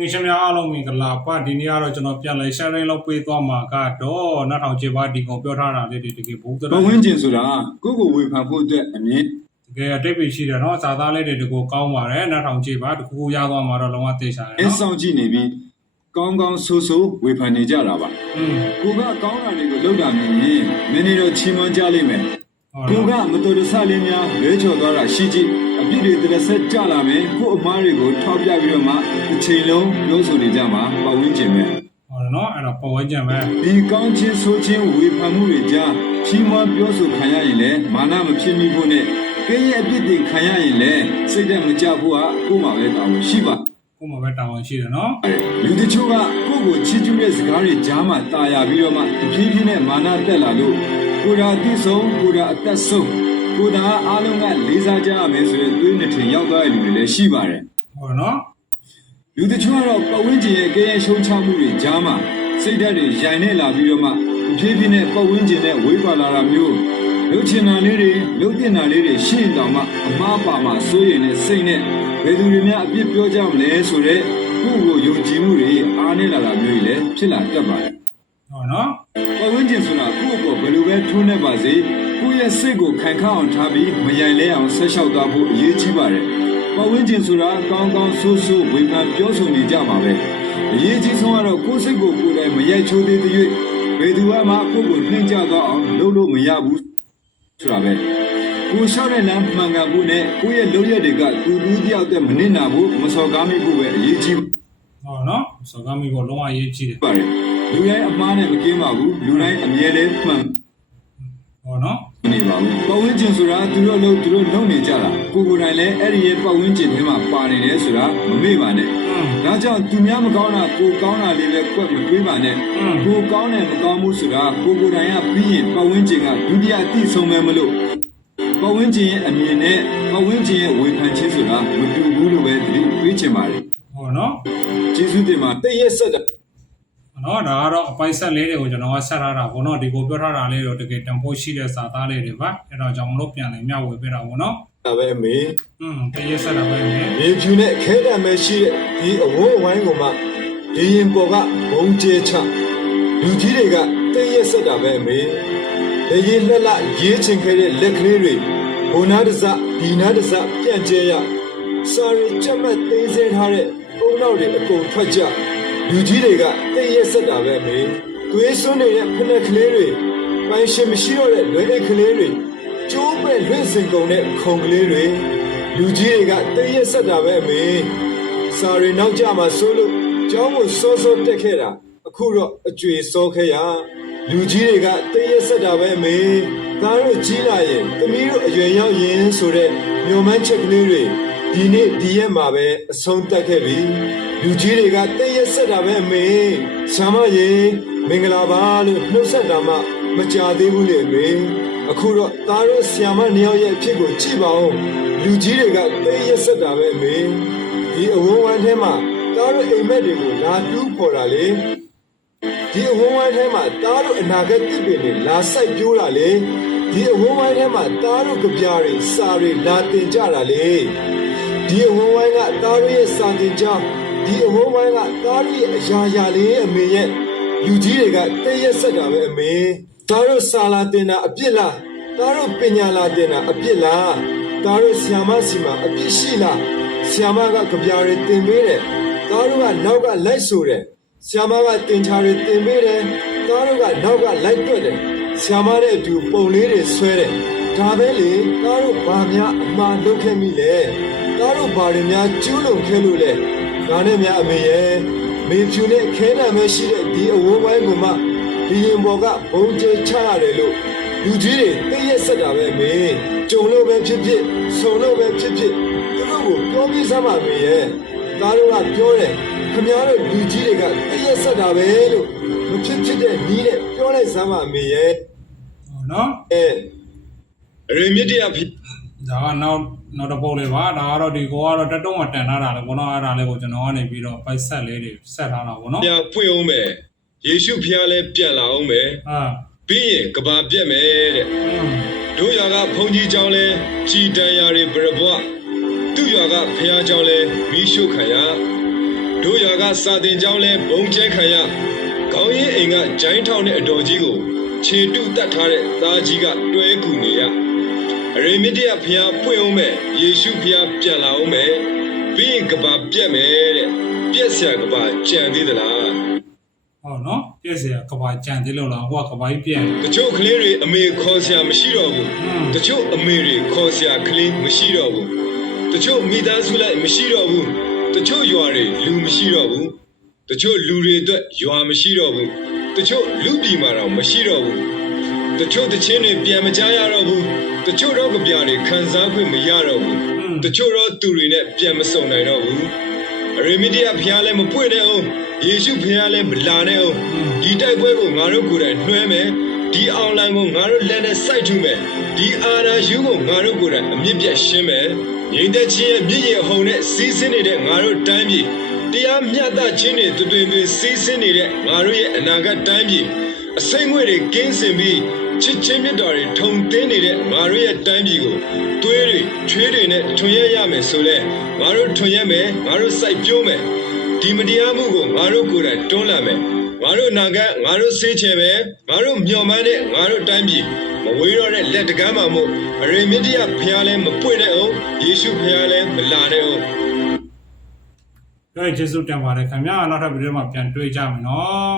ငယ်ရှင်များအားလုံးမင်္ဂလာပါဒီနေ့ကတော့ကျွန်တော်ပြန်လဲ sharing လုပ်ပေးသွားမှာကတော့နောက်ထောင်ချေပါဒီကောင်ပြောထားတာလေးတွေတကယ်ဘုဒ္ဓဘဝင်းကျင်ဆိုတာကိုယ့်ကိုဝေဖန်ဖို့အတွက်အမြင်တကယ်အတိတ်ပဲရှိတယ်နော်စာသားလေးတွေတကူကောင်းပါတယ်နောက်ထောင်ချေပါတကူရသွားမှာတော့လုံးဝသိချာတယ်နော်အဆောင်ကြည့်နေပြီးကောင်းကောင်းဆိုးဆိုးဝေဖန်နေကြတာပါအင်းကိုကကောင်းတာတွေကိုလောက်တာမြင်ရင်မင်းတို့ချီးမွမ်းကြလိမ့်မယ် ကိုကမတော်တဆလေးများလဲချော်သွားတာရှိကြည့်အပြစ်တွေတစ်ဆက်ကြလာမယ်ကို့အမားတွေကိုထောက်ပြပြီးတော့မှအချိန်လုံးပြောဆိုနေကြမှာပတ်ဝန်းကျင်ပဲဟုတ်တယ်နော်အဲ့တော့ပတ်ဝန်းကျင်ပဲဒီကောင်းချင်းဆိုးချင်းဝေဖန်မှုတွေကြားရှင်းမပြောဆိုခံရရင်လည်းမာနမဖြစ်မိဖို့နဲ့ကဲရဲ့အပြစ်တွေခံရရင်လည်းစိတ်ဓာတ်မကြဖို့ကကို့မှာပဲတာဝန်ရှိပါ ကိုယ်မှာပဲတာဝန်ရှိတယ်နော်လူတချို့ကကိုယ့်ကိုချီးကျူးတဲ့စကားတွေကြားမှာတာယာပြီးတော့မှတဖြည်းဖြည်းနဲ့မာနတက်လာလို့ကိုယ်ရာအသိဆုံးကိုယ်ရာအသက်ဆုံးကိုယ်သာအားလုံးကလေးစားကြရမယ်ဆိုရင်သွေးနှစ်ထင်ရောက်သွားတဲ့လူတွေလည်းရှိပါတယ်ဟုတ်နော်လူတချို့ကတော့ပဝင်းကျင်ရဲ့ကရဲရှုံးချမှုတွေကြားမှာစိတ်ဓာတ်တွေရိုင်နေလာပြီးတော့မှအဖြစ်ဖြစ်နဲ့ပဝင်းကျင်နဲ့ဝေးပါလာတာမျိုးလှုပ်ချင်တာလေးတွေလှုပ်တင်တာလေးတွေရှင်းတောင်မှအမားပါမှာစိုးရင်နဲ့စိတ်နဲ့ ယ်သူတွေများအပြစ်ပြောကြမလဲဆိုတော့ကိုယ့်ကိုယုံကြည်မှုတွေအားနည်းလာတာမျိုးတွေလည်းဖြစ်လာတတ်ပါတယ်။ဟုတ်နော်။ပတ်ဝန်းကျင်ဆိုတာကိုယ့်ကိုဘယ်လိုပဲထိုးနှက်ပါစေကိုယ့်ရဲ့စိတ်ကိုခိုင်ခန့်အောင်ထားပြီးမယိုင်လဲအောင်ဆက်လျှောက်သွားဖို့အရေးကြီးပါတယ်။ပတ်ဝန်းကျင်ဆိုတာကောင်းကောင်းဆိုးဆိုးဝေဖန်ပြောဆိုနေကြပါပဲ။အရေးကြီးဆုံးကတော့ကိုယ့်စိတ်ကိုကိုယ်တိုင်မယိုင်ချိုးသေးတဲ့၍ဘယ်သူမှကိုယ့်ကိုနှိမ့်ချတော့အောင်လုပ်လို့မရဘူးဆိုတာပဲ။ ကိုလျှောက်တဲ့လမ်းမှန်ကန်မှုနဲ့ကိုယ့်ရဲ့လုပ်ရက်တွေကသူလူတယောက်တည်းမနစ်နာဘူးမစော်ကားမိဘူးပဲအရေးကြီးဟုတ်နော်စော်ကားမိဖို့လုံးဝအရေးကြီးတယ်ပါတယ်လူတိုင်းအမှားနဲ့မကင်းပါဘူးလူတိုင်းအမြဲတမ်းမှန်ဟုတ်နော်နေပါဘူးပဝင်းကျင်ဆိုတာသူတို့လုံးသူတို့လုံနေကြတာကိုကိုတိုင်းလည်းအဲ့ဒီရဲ့ပဝင်းကျင်ထဲမှာပါနေတယ်ဆိုတာမမေ့ပါနဲ့ဒါကြောင့်သူများမကောင်းတာကိုကောင်းတာလေးပဲကွက်မတွေးပါနဲ့ကိုကောင်းတယ်မကောင်းဘူးဆိုတာကိုကိုတိုင်းကပြီးရင်ပဝင်းကျင်ကဒုတိယအတိဆုံးပဲမလို့ ပတ်ဝန်းကျင်ရဲ့အမြင်နဲ့ပတ်ဝန်းကျင်ရဲ့ဝေဖန်ခြင်းဆိုတာမတူဘူးလို့ပဲသတိပေးချင်ပါတယ်ဟုတ်နော်ကျေးဇူးတင်ပါတည့်ရက်ဆက်တယ်နော်ဒါကတော့အပိုင်ဆက်လေးတွေကိုကျွန်တော်ကဆက်ထားတာဘောနော်ဒီကိုပြောထားတာလေးတော့တကယ်တန်ဖိုးရှိတဲ့စာသားလေးတွေပါအဲ့တော့ကျွန်တော်တို့ပြန်လည်မျှဝေပေးတာဘောနော်ဒါပဲမေอืมတရေဆက်တာပဲမေရေဖြူနဲ့ခဲတံပဲရှိတဲ့ဒီအဝိုးဝိုင်းကမှလေရင်ပေါ်ကဘုံကျဲချလူကြီးတွေကတရေဆက်တာပဲမေ လေရင်လှက်လှရေးချင်ခဲ့တဲ့လက်ကလေးတွေဘုံနာတစဒီနာတစပြန့်ကျဲရစာရီချက်မှတ်သိမ်းဆည်းထားတဲ့အုံနောက်တွေအကုန်ထွက်ကြလူကြီးတွေကတည့်ရက်ဆက်တာပဲအမေသွေးစွန်းနေတဲ့ဖက်ကလေးတွေပိုင်ရှင်မရှိတော့တဲ့လွယ်အိတ်ကလေးတွေကျိုးပဲ့လွင့်စင်ကုန်တဲ့ခုံကလေးတွေလူကြီးတွေကတည့်ရက်ဆက်တာပဲအမေစာရီနောက်ကြမှာစိုးလို့ကျောင်းကိုစောစောတက်ခဲ့တာအခုတော့အကျွေစောခဲ့ရ လူကြီးတွေကတည့်ရက်ဆက်တာပဲအမေသားတို့ကြီးလာရင်သမီးတို့အရွယ်ရောက်ရင်ဆိုတဲ့ညုံမန်းချက်ကလေးတွေဒီနေ့ဒီရက်မှာပဲအဆုံးတက်ခဲ့ပြီလူကြီးတွေကတည့်ရက်ဆက်တာပဲအမေဆာမရေမင်္ဂလာပါလို့နှုတ်ဆက်တာမှမကြသေးဘူးလေအမေအခုတော့သားတို့ဆီယာမနှစ်ယောက်ရဲ့အဖြစ်ကိုကြည့်ပါဦးလူကြီးတွေကသိရက်ဆက်တာပဲအမေဒီအဝန်းဝိုင်းထဲမှာတားတို့အိမ်မက်တွေကိုလာတူးပေါ်တာလေ ဒီအဝန်းဝိုင်းထဲမှာတားတို့အနာဂတ်တစ်ပင်တွေလာစိုက်ပြိုးတာလေဒီအဝန်းဝိုင်းထဲမှာတားတို့ကြပြားတွေစာတွေလာတင်ကြတာလေဒီအဝန်းဝိုင်းကတားတို့ရဲ့စာတင်ကြောင်းဒီအဝန်းဝိုင်းကတားတို့ရဲ့အရာရာလေးအမေရဲ့လူကြီးတွေကသိရက်ဆက်တာပဲအမေတားတို့စာလာတင်တာအပြစ်လားတားတို့ပညာလာတင်တာအပြစ်လားသားတို့ဆီယာမစီမှာအပြစ်ရှိလားဆီယာမကကြပြားတွေတင်ပေးတယ်သားတို့ကနောက်ကလိုက်ဆိုတယ် ဆီယာမကတင်ချာတွေတင်ပေးတယ်သားတို့ကနောက်ကလိုက်တွက်တယ်ဆီယာမနဲ့အတူပုံလေးတွေဆွဲတယ်ဒါပဲလေသားတို့ဘာများအမှားလုပ်ခဲ့မိလဲသားတို့ဘာတွေများကျူးလွန်ခဲ့လို့လဲဒါနဲ့များအမေရဲ့မေဖြူနဲ့ခဲတံပဲရှိတဲ့ဒီအဝန်းဝိုင်းကမှဒီရင်ပေါ်ကဘုံကျဲချရတယ်လို့လူကြီးတွေသိရက်ဆက်တာပဲအမေကြုံလို့ပဲဖြစ်ဖြစ်ဆုံလို့ပဲဖြစ်ဖြစ်သူတို့ကိုပြောပြစမ်းပါမေရဲ့ သားတို့ကပြောတယ်ခမည်းတော်လူကြီးတွေကသိရက်ဆက်တာပဲလို့မဖြစ်ဖြစ်တဲ့နီးနဲ့ပြောလိုက်စမ်းပါမေရဲ့ဟုတ်နော်အဲရေမြစ်တရားဖြစ်ဒါကနောက်နောက်တစ်ပုတ်လေးပါဒါကတော့ဒီကိုကတော့တက်တုံးကတန်ထားတာလေဘောနော်အဲ့ဒါလေးကိုကျွန်တော်ကနေပြီးတော့ပိုက်ဆက်လေးတွေဆက်ထားတာပေါ့နော်ပြန်ဖွင့်အောင်မယ်ယေရှုဖျားလဲပြန်လာအောင်မယ်အာပြီးရင်ကဘာပြက်မယ်တဲ့อืมတို့ရွာကဘုံကြီးကျောင်းလဲကြည်တန်ရာတွေပြပွား သူ့ရွာကဖျားကျောင်းလဲမီးရှို့ခံရတို့ရွာကစာတင်ကျောင်းလဲဘုံကျဲခံရခေါင်းရင်းအိမ်ကဂျိုင်းထောင်တဲ့အတော်ကြီးကိုခြေတုတတ်ထားတဲ့သားကြီးကတွဲကူနေရအရေမစ်တရဖျားပွင့်အောင်မဲ့ယေရှုဖျားပြန်လာအောင်မဲ့ပြီးရင်ကဘာပြက်မယ်တဲ့ပြက်ဆရာကဘာကြံသေးသလားဟုတ်နော်ပြည့်စရာကဘာကြံသေးလို့လားဟိုကကဘာကြီးပြန်တချို့ကလေးတွေအမေခေါ်ဆရာမရှိတော့ဘူးဟွန်းတချို့အမေတွေခေါ်ဆရာကလေးမရှိတော့ဘူး တချို့မိသားစုလိုက်မရှိတော့ဘူးတချို့ရွာတွေလူမရှိတော့ဘူးတချို့လူတွေအတွက်ရွာမရှိတော့ဘူးတချို့လူပြည်မှာတော့မရှိတော့ဘူးတချို့တချင်းတွေပြန်မကြရတော့ဘူးတချို့တော့ကြပြားတွေခံစားခွင့်မရတော့ဘူးတချို့တော့သူတွေနဲ့ပြန်မဆုံနိုင်တော့ဘူးအရေမီဒီယာဖျားလည်းမပွေနဲ့အောင်ယေရှုဖျားလည်းမလာနဲ့အောင်ဒီတိုက်ပွဲကိုငါတို့ကိုယ်တိုင်နှွှဲမယ်ဒီအွန်လိုင်းကိုငါတို့လက်နဲ့စိုက်ထူမယ်ဒီအာရာယူကိုငါတို့ကိုယ်တိုင်အမြင့်ပြတ်ရှင်းမယ် ငြိမ်သက်ခြင်းရဲ့မြင့်ရဟုန်နဲ့စီးဆင်းနေတဲ့ငါတို့တိုင်းပြည်တရားမျှတခြင်းတွေတွင်တွင်တွင်စီးဆင်းနေတဲ့ငါတို့ရဲ့အနာဂတ်တိုင်းပြည်အစိမ့်ငွေတွေကင်းစင်ပြီးချစ်ချင်းမြတ်တော်တွေထုံတင်းနေတဲ့ငါတို့ရဲ့တိုင်းပြည်ကိုသွေးတွေချွေးတွေနဲ့ထွန်ရက်ရမယ်ဆိုလဲငါတို့ထွန်ရက်မယ်ငါတို့စိုက်ပျိုးမယ်ဒီမတရားမှုကိုငါတို့ကိုယ်တိုင်တွန်းလှန်မယ် ငါတို့နာကငါတို့ဆေးချယ်မယ်ငါတို့မျှော်မှန်းတဲ့ငါတို့တိုင်းပြည်မဝေးတော့တဲ့လက်တကမ်းမှာမို့အရေမီဒီယာဖျားလဲမပွင့်တဲ့အောင်ယေရှုဖျားလဲမလာတဲ့အောင်ပြောရင်ကျေးဇူးတင်ပါတယ်ခင်ဗျာနောက်ထပ်ဗီဒီယိုမှာပြန်တွေ့ကြမယ်နော်